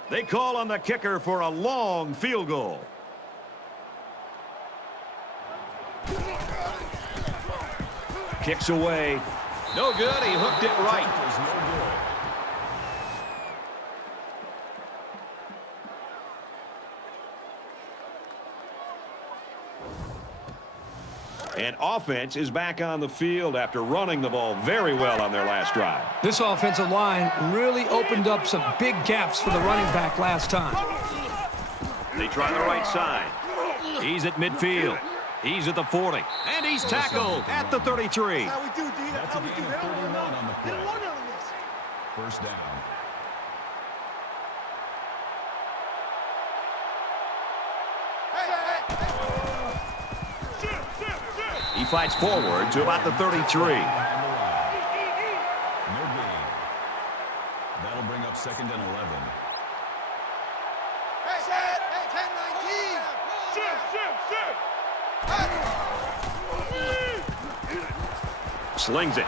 They call on the kicker for a long field goal. Kicks away. No good. He hooked it right. Tackle's no good. And offense is back on the field after running the ball very well on their last drive. This offensive line really opened up some big gaps for the running back last time. They try the right side. He's at midfield. He's at the 40. And he's tackled at the 33. How we do, D. That's a gain of 31 on the play. 1st down. He fights forward to about the 33. No gain. That'll bring up 2nd and 11. Hey, 10-19. Shoot. Slings it.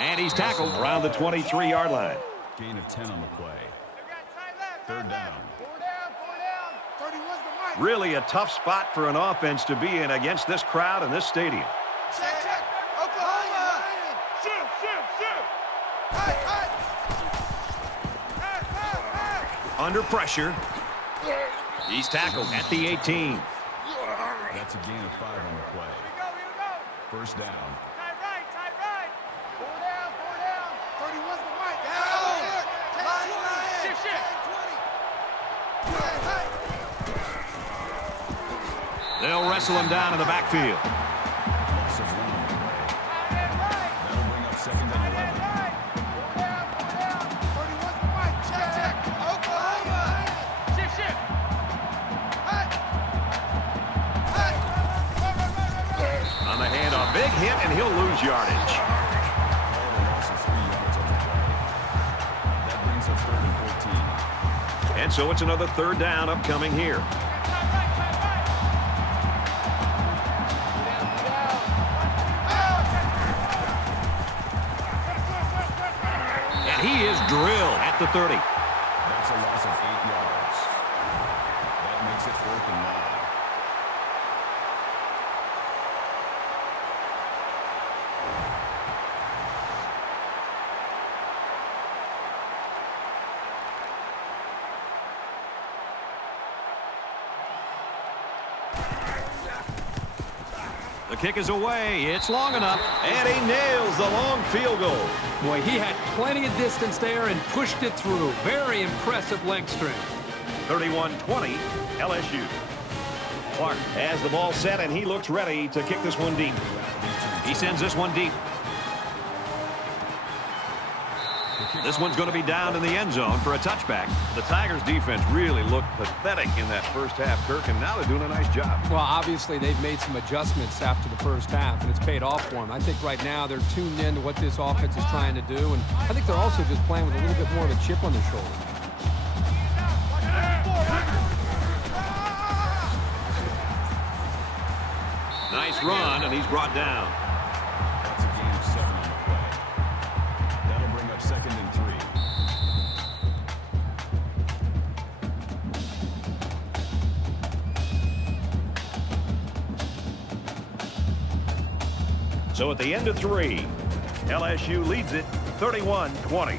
And he's tackled around the 23-yard line. Gain of 10 on the play. 3rd down. Four down. 31's the mic. Really a tough spot for an offense to be in against this crowd in this stadium. Check. Oklahoma. Shoot. Hey. Under pressure. He's tackled at the 18. That's a gain of 5 on the play. Here we go. 1st down. Tie right. Four down. 31's the mic. Down. Shift. They'll wrestle him down in the backfield. Loss of 1 on the play. That'll bring up 2nd and 11. 31's the mic. Check. Oklahoma. Shift. On the handoff, big hit, and he'll lose yardage. Called a loss of 3 yards on the play. That brings up 3rd and 14. And so it's another 3rd down upcoming here. And he is drilled at the 30. That's a loss of 8 yards. That makes it 4th and 9. The kick is away. It's long enough. And he nails the long field goal. Boy, he had plenty of distance there and pushed it through. Very impressive leg strength. 31-20, LSU. Clark has the ball set, and he looks ready to kick this one deep. He sends this one deep. This one's going to be down in the end zone for a touchback. The Tigers defense really looked pathetic in that first half, Kirk, and now they're doing a nice job. Well, obviously, they've made some adjustments after the first half, and it's paid off for them. I think right now they're tuned in to what this offense is trying to do, and I think they're also just playing with a little bit more of a chip on their shoulder. Nice run, and he's brought down. That's a gain of 7 on the play. That'll bring up 2nd and 3. So at the end of 3, LSU leads it 31-20.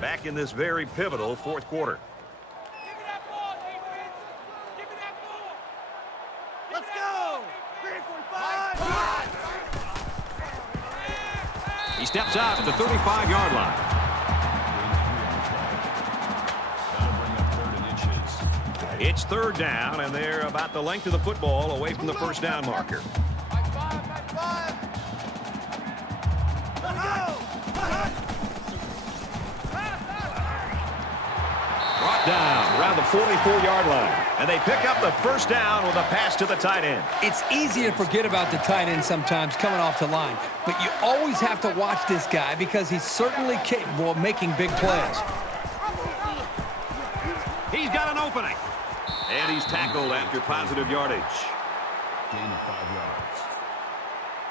Back in this very pivotal fourth quarter. Give me that ball, defense. Give me that ball. Let's go. 3-45. He steps out at the 35-yard line. That'll bring up 3rd and inches. It's 3rd down, and they're about the length of the football away from the first down marker. Brought down around the 44-yard line, and they pick up the first down with a pass to the tight end. It's easy to forget about the tight end sometimes coming off the line, but you always have to watch this guy because he's certainly capable of making big plays. He's got an opening, and he's tackled after positive yardage. Gain of 5 yards.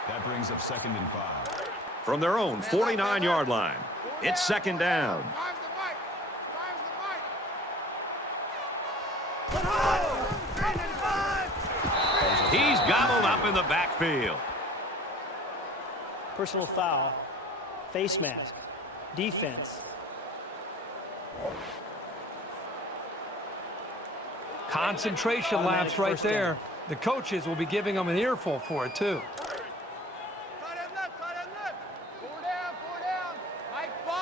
That brings up 2nd and 5. From their own 49-yard line, it's 2nd down. He's gobbled up in the backfield. Personal foul. Face mask. Defense. Concentration lapse right there. The coaches will be giving them an earful for it, too. Tight end left. Four down. Mike 5.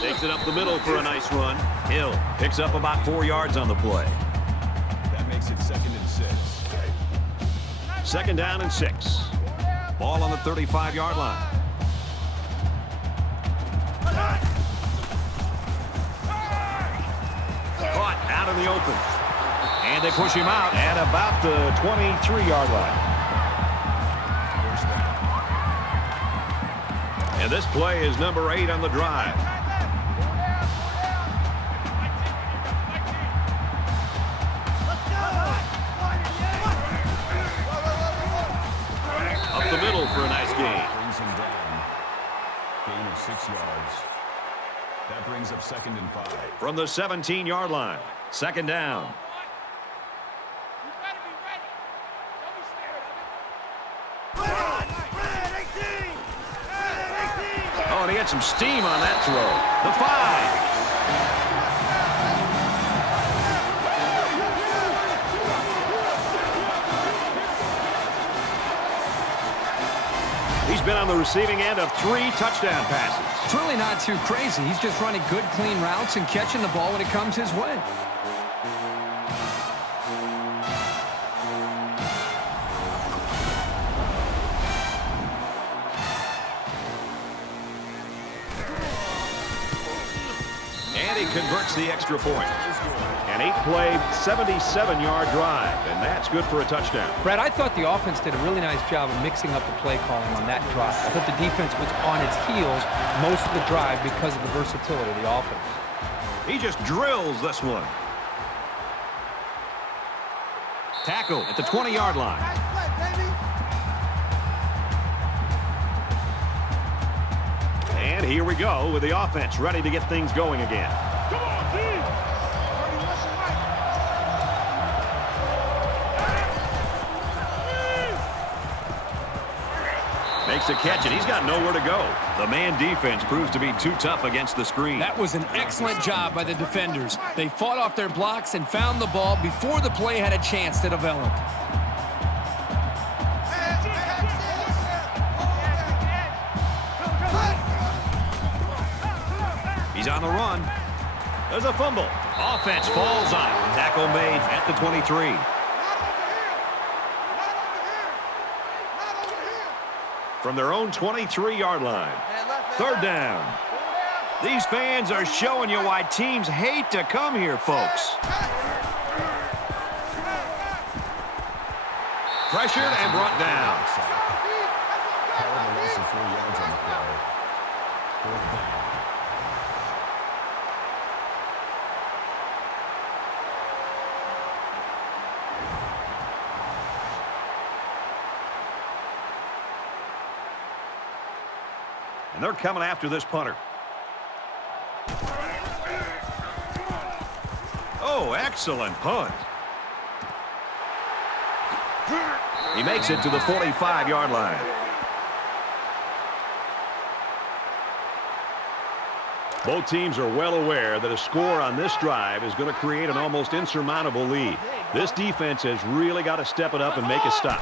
Takes it up the middle for a nice run. Hill picks up about 4 yards on the play. That makes it 2nd and 6. 2nd down and 6. Ball on the 35-yard line. Caught out in the open. And they push him out at about the 23-yard line. And this play is number 8 on the drive. Up the middle for a nice gain. Brings him down. Gain of 6 yards. That brings up 2nd and 5. From the 17-yard line. 2nd down. You better be ready. Don't be scared of it. Oh, and he had some steam on that throw. The 5. He's been on the receiving end of 3 touchdown passes. It's really not too crazy. He's just running good, clean routes and catching the ball when it comes his way. And he converts the extra point. An 8-play, 77-yard drive, and that's good for a touchdown. Brad, I thought the offense did a really nice job of mixing up the play calling on that drive. I thought the defense was on its heels most of the drive because of the versatility of the offense. He just drills this one. Tackle at the 20-yard line. And here we go with the offense ready to get things going again. Come on, team. Makes a catch, and he's got nowhere to go. The man defense proves to be too tough against the screen. That was an excellent job by the defenders. They fought off their blocks and found the ball before the play had a chance to develop. He's on the run. There's a fumble. Offense falls on it. Tackle made at the 23. From their own 23-yard line. Third down. These fans are showing you why teams hate to come here, folks. Pressured and brought down. And they're coming after this punter. Oh, excellent punt. He makes it to the 45-yard line. Both teams are well aware that a score on this drive is going to create an almost insurmountable lead. This defense has really got to step it up and make a stop.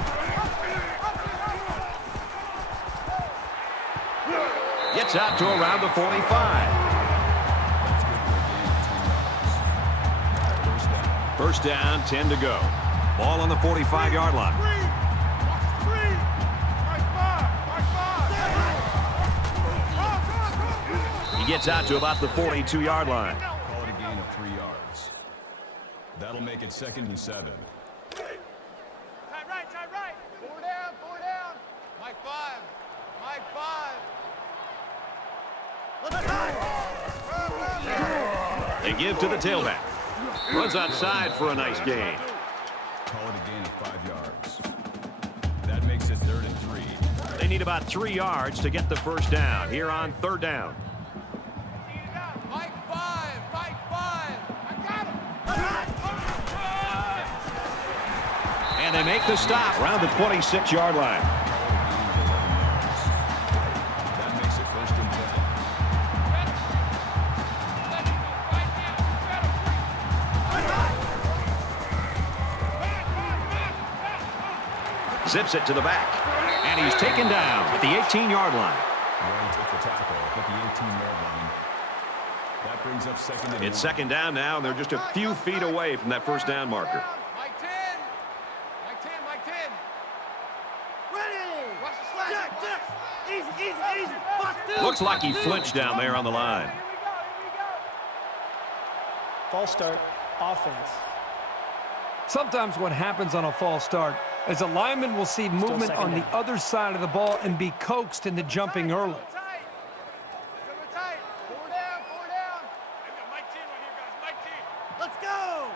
Gets out to around the 45. First down, 10 to go. Ball on the 45-yard line. He gets out to about the 42-yard line. Call it a gain of 3 yards. That'll make it 2nd and 7. Tight right. 4 down. Mike 5. They give to the tailback. Runs outside for a nice gain. Call it a gain of 5 yards. That makes it 3rd and 3. They need about 3 yards to get the first down here on 3rd down. Mike 5. I got him. And they make the stop around the 26-yard line. That makes it 1st and 10. Zips it to the back. And he's taken down at the 18-yard line. Well, took the tackle at the 18-yard line. That brings up 2nd and 1. It's 2nd down now, and they're just a few feet away from that first down marker. Mike 10. Ready. Watch the slide. Easy. Looks like he flinched down there on the line. Here we go. False start, offense. Sometimes what happens on a false start is a lineman will see movement on the other side of the ball and be coaxed into jumping early. Tight. 4 down. Mike 10 right here, guys. Mike 10. Let's go.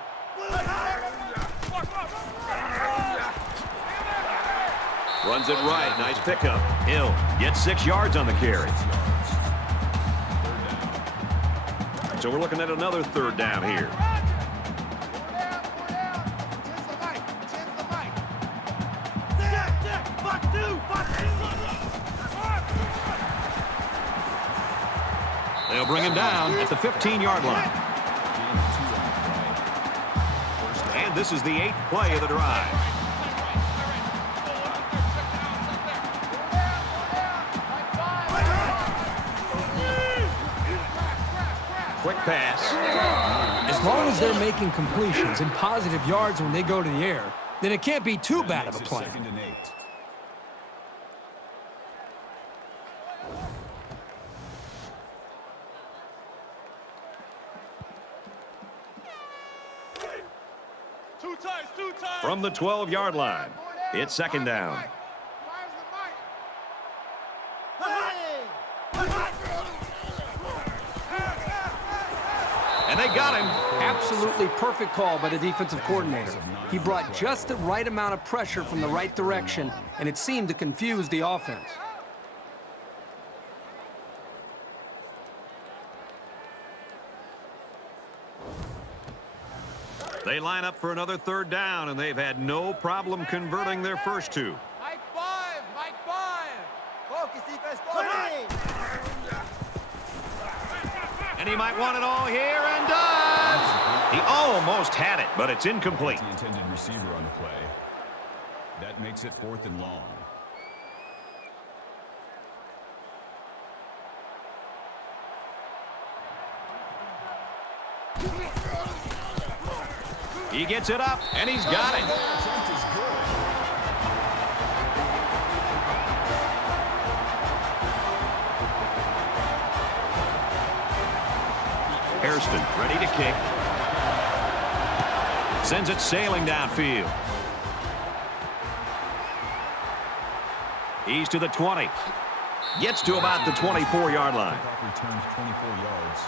Runs it right. Nice pickup. Hill gets 6 yards on the carry. So we're looking at another 3rd down here. 4 down. 10's the Mike. They'll bring him down at the 15-yard line. And this is the 8th play of the drive. Quick pass. As long as they're making completions and positive yards when they go to the air, then it can't be too bad of a play. 2nd and 8. Two times. From the 12-yard line, it's 2nd down. And they got him. Absolutely perfect call by the defensive coordinator. He brought just the right amount of pressure from the right direction, and it seemed to confuse the offense. They line up for another 3rd down, and they've had no problem converting their first 2. Mike 5. Focus defense. Go ahead. And he might want it all here, and does. He almost had it, but it's incomplete. The intended receiver on the play. That makes it 4th and long. He gets it up, and he's got it. Hairston ready to kick. Sends it sailing downfield. He's to the 20. Gets to about the 24-yard line. Returns 24 yards.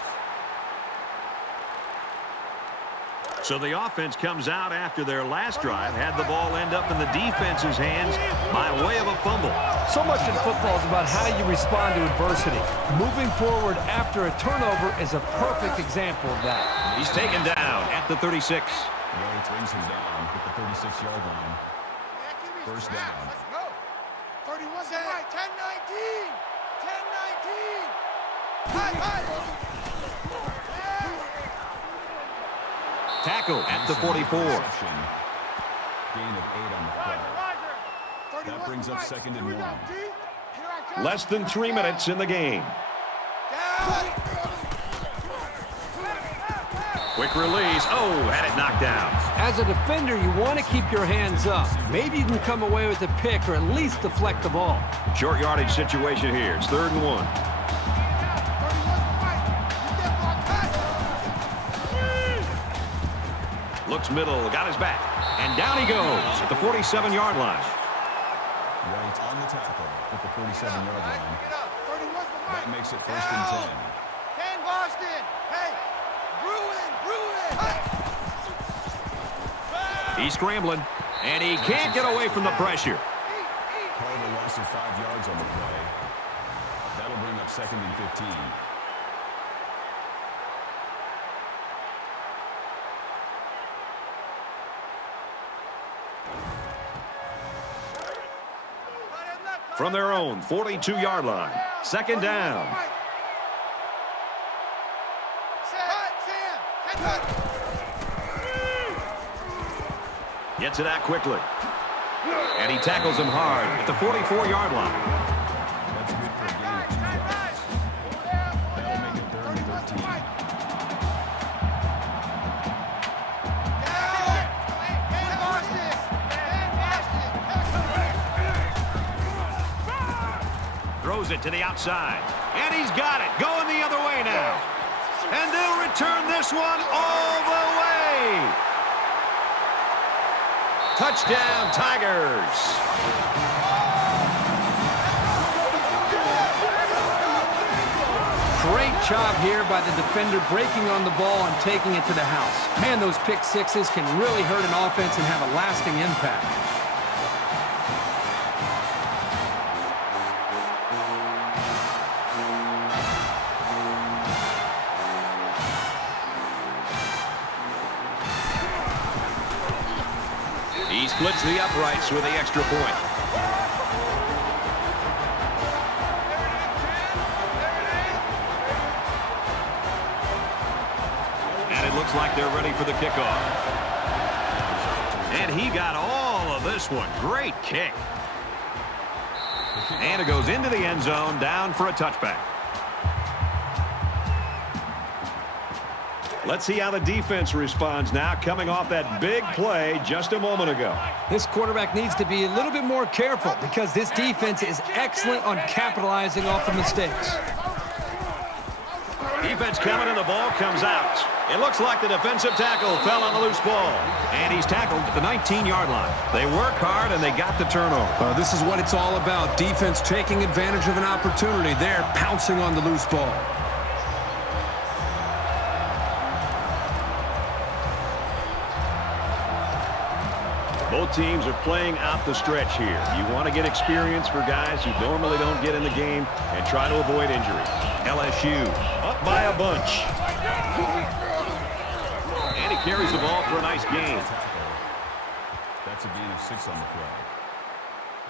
So the offense comes out after their last drive, had the ball end up in the defense's hands by way of a fumble. So much in football is about how you respond to adversity. Moving forward after a turnover is a perfect example of that. He's taken down at the 36. Yates brings him down at the 36-yard line. First down. Let's go. 31 right. 10-19. 10-19. High. Tackle at the 44. Gain of 8 on the play. That brings up 2nd and 1. Less than 3 minutes in the game. Quick release. Oh, had it knocked down. As a defender, you want to keep your hands up. Maybe you can come away with a pick or at least deflect the ball. Short yardage situation here. It's 3rd and 1. Looks middle, got his back, and down he goes at the 47-yard line. Right on the tackle at the 47-yard line. That makes it 1st and 10. 10 Boston. Hey, Bruin. He's scrambling, and he can't get away from the pressure. Called a loss of 5 yards on the play. That'll bring up 2nd and 15. From their own 42-yard line, 2nd down. Gets it out quickly. And he tackles him hard at the 44-yard line. That's good for a gain of 2 yards. That'll make it 3rd and 13. Throws it to the outside. And he's got it. Going the other way now. And they'll return this one all the way. Touchdown, Tigers. Great job here by the defender breaking on the ball and taking it to the house. Man, those pick sixes can really hurt an offense and have a lasting impact. He splits the uprights with the extra point. And it looks like they're ready for the kickoff. And he got all of this one. Great kick. And it goes into the end zone, down for a touchback. Let's see how the defense responds now, coming off that big play just a moment ago. This quarterback needs to be a little bit more careful because this defense is excellent on capitalizing off the mistakes. Defense coming and the ball comes out. It looks like the defensive tackle fell on the loose ball. And he's tackled at the 19-yard line. They work hard and they got the turnover. This is what it's all about. Defense taking advantage of an opportunity. They're pouncing on the loose ball. Both teams are playing out the stretch here. You want to get experience for guys who normally don't get in the game and try to avoid injury. LSU up by a bunch. And he carries the ball for a nice gain. That's a gain of 6 on the play.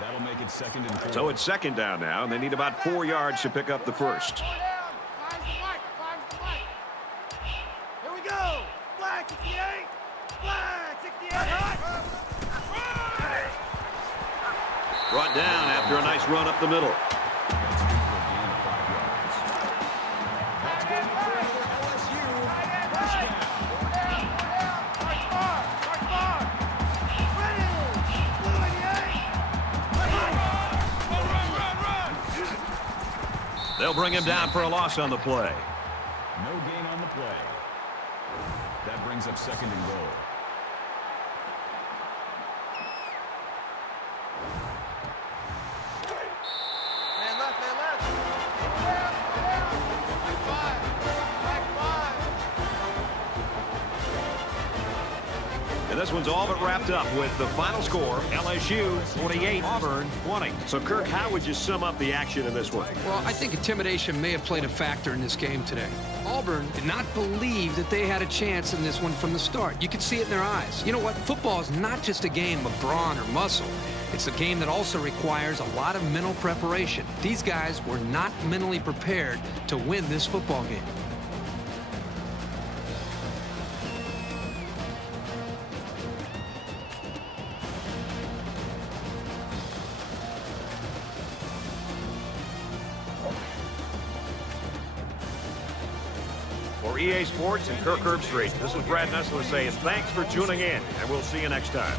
That'll make it 2nd and 4. So it's 2nd down now, and they need about 4 yards to pick up the first. Here we go. Flag 68. Flag 68. Brought down after a nice run up the middle. That's good for a gain of 5 yards. That's good for LSU. First down. They'll bring him down for a loss on the play. No gain on the play. That brings up 2nd and goal. Man left, man left. Back 5. Back 5. And this one's all but wrapped up with the final score, LSU 48, Auburn 20. So, Kirk, how would you sum up the action in this one? Well, I think intimidation may have played a factor in this game today. Auburn did not believe that they had a chance in this one from the start. You could see it in their eyes. You know what? Football is not just a game of brawn or muscle. It's a game that also requires a lot of mental preparation. These guys were not mentally prepared to win this football game. For EA Sports and Kirk Herbstreit, this is Brad Nessler saying thanks for tuning in, and we'll see you next time.